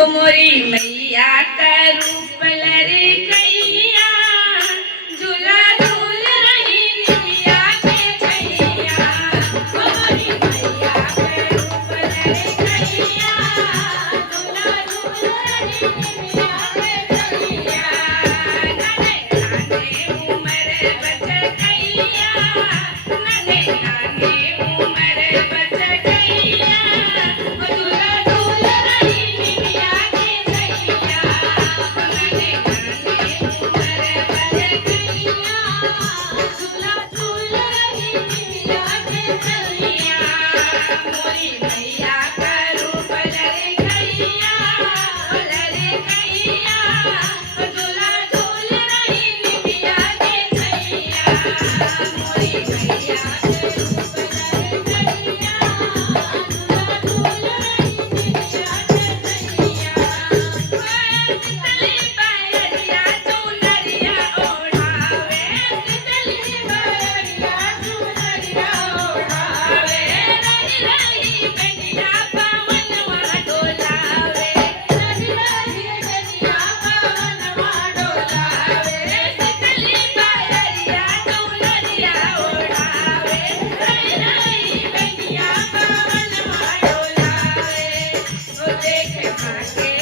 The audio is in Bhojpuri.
हो मोरी मैया का रूप लरे कैया झूला झूल रही निमिया के छैया हो मोरी मैया का रूप लरे कैया झूला झूल रही निमिया के छैया नाने नाने उमर बचकैया नाने नाने उमर बचकैया झूला झूल रही निमिया के छैया नाने नाने उमर बचकैया झूला झूल रही निमिया के छैया मोरी मैया का रूप लरे कैया लरे कैया झूला झूल रही निमिया के छैया मोरी मैया के रूप लरे कैया झूला झूल रही निमिया के छैया तितली बैरिया चुनरिया ओढ़ावे तितली बैरिया चुनरिया ओढ़ावे रही रही बेनिया पवनवा डोलावे रही रही बेनिया पवनवा डोलावे तितली बैरिया चुनरिया ओढ़ावे रही रही बेनिया पवनवा डोलावे ओ देख भागे